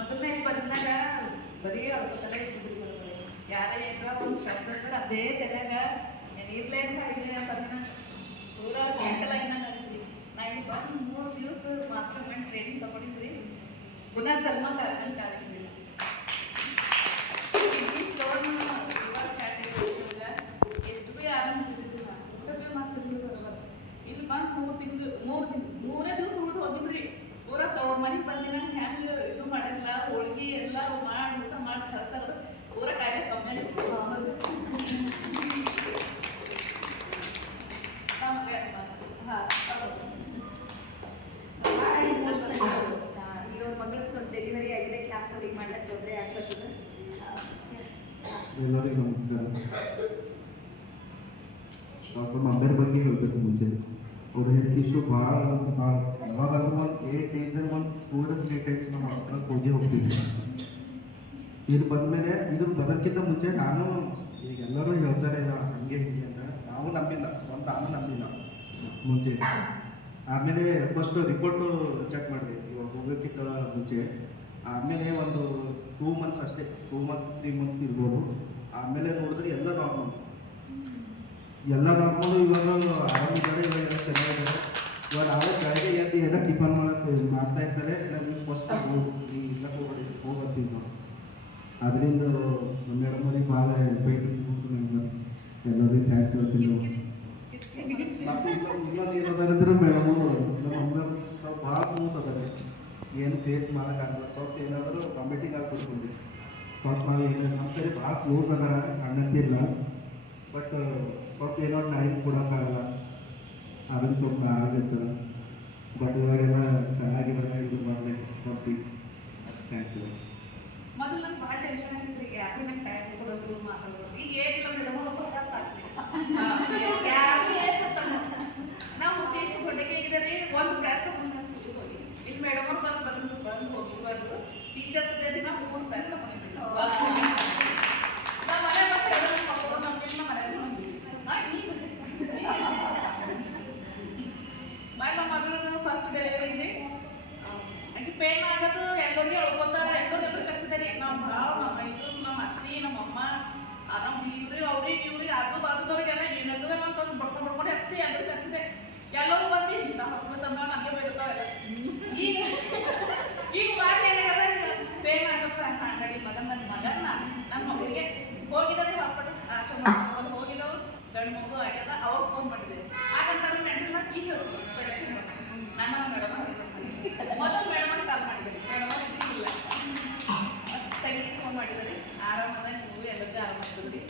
ಮೊದಲನೇ ಬಂದಾಗ ಬರೀ ಅವ್ರ ಬರೋಬ್ಬರಿ. ಯಾರೇ ಏನಾರ ಒಂದು ಶಬ್ದ ಅಂದ್ರೆ ಅದೇ ತಲೆಗ ನೀರ್ಲೈನ್ ಇರ್ಲೇ ಅಂತ ನಾನು ಪೂರ ಮೆಂಟಲ್ ಆಗಿ ನಾನು ಅಂತೀನಿ ನಾ ಇಲ್ಲಿ ಬಂದು ಮೂರು ದಿವಸ ಮಾಸ್ಟರ್ ಮೈಂಡ್ ಟ್ರೈನಿಂಗ್ ತಗೊಂಡಿದ್ರಿ. ಪುನಃ ಜನ್ಮ ಕರೆದಂಗೆ ಕಾಲಿದ್ದೀನಿ ಇಂಗ್ಲೀಷ್ ಲೋನ್ ಇವಾಗ ಕ್ಯಾಟಗರಿ ಎಷ್ಟು ಬಿ ಆರಾಮ ಇರ್ತಿದ್ದಿಲ್ಲ ಊಟ ಬಿ ಮಾಡ್ತಿರ್ಲಿಲ್ಲ ಬರೋಬ್ಬರ ಇಲ್ಲಿ ಬಂದು ಮೂರು ತಿಂಗಳು ಮೂರು ತಿಂಗಳು ಮೂರೇ ದಿವಸ ಉಳಿದು ಹೋಗಿದ್ರಿ ತವ್ರ ಮನೆಗೆ ಬಂದಿನ ಹೆಂಗೆ ಇದು ಮಾಡಿಲ್ಲ ಹೋಳಿಗೆ ಎಲ್ಲ ಮಾಡಿ ಊಟ ಮಾಡಿ ಕಳ್ಸೋದು ಪೂರ ಕಾಯಿಲೆ ಕಮ್ಮಿ ಇವ್ರ ಮಗಳ ಸ್ವಲ್ಪ ಡೆಲಿವರಿ ಆಗಿದೆ ಕ್ಲಾಸ್ ಅವ್ರಿಗೆ ಮಾಡ್ಲಿಕ್ಕೆ ತೊಂದರೆ ಆಗ್ತದೆ ಎಲ್ಲರಿಗೂ ನಮಸ್ಕಾರ. ಡಾಕ್ಟರ್ ಮಂಬೇರ್ ಬಗ್ಗೆ ಹೇಳಬೇಕು ಮುಂಚೆ. ಅವ್ರ ಕಿಶು ಭಾಳ ಯಾವಾಗ ಒಂದು ಏಟ್ ಒಂದು ಫೋರ್ ತ್ರೀ ಟೈಮ್ಸ್ ನಮ್ಮ ಹಾಸ್ಪಿಟಲ್ ಹೋಗಿ ಹೋಗ್ತಿದ್ವಿ ಇಲ್ಲಿ ಬಂದಮೇಲೆ ಇದನ್ನ ಬರೋಕ್ಕಿಂತ ಮುಂಚೆ ನಾನು ಈಗ ಎಲ್ಲರೂ ಹೇಳ್ತಾರೆ ಇಲ್ಲ ಹಂಗೆ ಹಿಂಗೆ ಅಂತ ನಾವು ನಂಬಿಲ್ಲ ಸ್ವಂತ ನಾನು ನಂಬಿಲ್ಲ ಮುಂಚೆ ಆಮೇಲೆ ಫಸ್ಟ್ ರಿಪೋರ್ಟು ಚೆಕ್ ಮಾಡಿದೆ, ಇವಾಗ ಹೋಗೋಕ್ಕಿಂತ ಮುಂಚೆ. ಆಮೇಲೆ ಒಂದು ಟೂ ಮಂತ್ಸ್ ಅಷ್ಟೇ ಟೂ ಮಂತ್ಸ್ ತ್ರೀ ಮಂತ್ಸ್ ಇರ್ಬೋದು. ಆಮೇಲೆ ನೋಡಿದ್ರೆ ಎಲ್ಲ ನಾರ್ಮಲ್ ಎಲ್ಲ ನಾರ್ಮಲ್ ಇವಾಗ ಆರಾಮಿದ್ದಾರೆ ಇವಾಗ ಎಲ್ಲ ಚೆನ್ನಾಗಿದ್ದಾರೆ ಇವಾಗ ನಾವೇ ಬೆಳಗ್ಗೆ ಎದ್ದು ಏನೋ ಟಿಫನ್ ಮಾಡಕ್ಕೆ ಮಾಡ್ತಾ ಇರ್ತಾರೆ ನನಗೆ ಫಸ್ಟ್ ನೀವು ಇಲ್ಲ ಹೋಗಿ ಹೋಗತ್ತೀವಿ ನಾವು ಅದರಿಂದ ಮೇಡಮ್ ಅವ್ರಿಗೆ ಭಾಳ ಹೆಲ್ಪ್ ಆಯ್ತು. ನನಗೆ ಎಲ್ಲರಿಗೂ ಥ್ಯಾಂಕ್ಸ್ ಹೇಳ್ತೀನಿ ಮತ್ತೆ ಇನ್ನೊಂದು ಇನ್ನೊಂದು ಮೇಡಮ್ ನಮ್ಮ ಅಮ್ಮ ಸ್ವಲ್ಪ ಭಾಳ ಸ್ಮೂತ್ ಅದಾರೆ. ಏನು ಫೇಸ್ ಮಾಡೋಕ್ಕಾಗಲ್ಲ ಸ್ವಲ್ಪ ಏನಾದರೂ ಆಗಿ ಕೂತ್ಕೊಂಡ್ವಿ ಸ್ವಲ್ಪ ನಾವು ಏನು ನಮ್ಮ ಸರಿ ಭಾಳ ಕ್ಲೋಸ್ ಅದಾರ ಅಣ್ಣಂತಿಲ್ಲ ಬಟ್ ಸ್ವಲ್ಪ ಏನೋ ಟೈಮ್ ಕೊಡೋಕ್ಕಾಗಲ್ಲ ಅದನ್ನು ಸ್ವಲ್ಪ ನಾರಾಜ್ ಬಟ್ ಇವಾಗೆಲ್ಲ ಚೆನ್ನಾಗಿ ಇದು ಬಂದೆ ಬರ್ತೀವಿ ಥ್ಯಾಂಕ್ ಯು ಮೊದಲು ನಂಗೆ ಭಾಳ ಟೆನ್ಷನ್ ಯಾರು ನಂಗೆ ಟೈಮ್ ಕೊಡೋದು ಮಾತಾಡೋದು ಈಗ ಏನಿಲ್ಲ ಮೇಡಮ್ ಅವ್ರು ನಾವು ಒಂದು ಕ್ಲಾಸ್ ತಗೊಂಡು ಸ್ಕೂಲಿಗೆ ಹೋಗಿ ಇಲ್ಲಿ ಮೇಡಮ್ ಅವ್ರು ಬಂದು ಬಂದು ಬಂದು ಹೋಗಿಬಾರ್ದು ಟೀಚರ್ಸ್ ಡೇ ದಿನ ಮೂರು ಕ್ಲಾಸ್ ತಗೊಂಡಿದ್ವಿ ಫಸ್ಟ್ ಡೆಲಿವರಿ ಇದೆ ಆಕೆ ಪೇನ್ ಮಾಡೋದು ಎಲ್ಲರಿಗೆ ಹೇಳ್ಕೊತಾರೆ ಎಲ್ಲರಿಗೆ ಎದುರು ಕಳ್ಸಿದಾರೆ ನಮ್ಮ ಭಾವ ನಮ್ಮ ಇದು ನಮ್ಮ ಅತ್ತಿ ನಮ್ಮ ಅಮ್ಮ ನಮ್ಮ ಇವ್ರಿ, ಅವ್ರಿಗೆ ಇವ್ರಿಗೆ ಆಜು ಬಾಜುದವ್ರಿಗೆಲ್ಲ ನಾನು ತಂದು ಬಡ್ಕೊಂಡು ಬಡ್ಕೊಂಡು ಅತ್ತಿ ಎದುರು ಕಳ್ಸಿದೆ ಎಲ್ಲರೂ ಬಂದು, ಇಂಥ ಹಾಸ್ಪಿಟಲ್ ತಂದ ನನಗೆ ಬೈತಾವೆಲ್ಲ ಈಗ ಈಗ ಮಾಡಿ ಏನಾಗದ ಪೇನ್ ನನ್ನ ಅಂಗಡಿ ಮಗ ನನ್ನ ಮಗನ ನನ್ನ ಮಗಳಿಗೆ ಹೋಗಿದ್ದಾರೆ ಮಾಡಿದ್ರಿ ಆರಾಮದ ನೀವು ಎಲ್ಲರಿಗೂ ಆರಾಮಾಗ್ತೀವಿ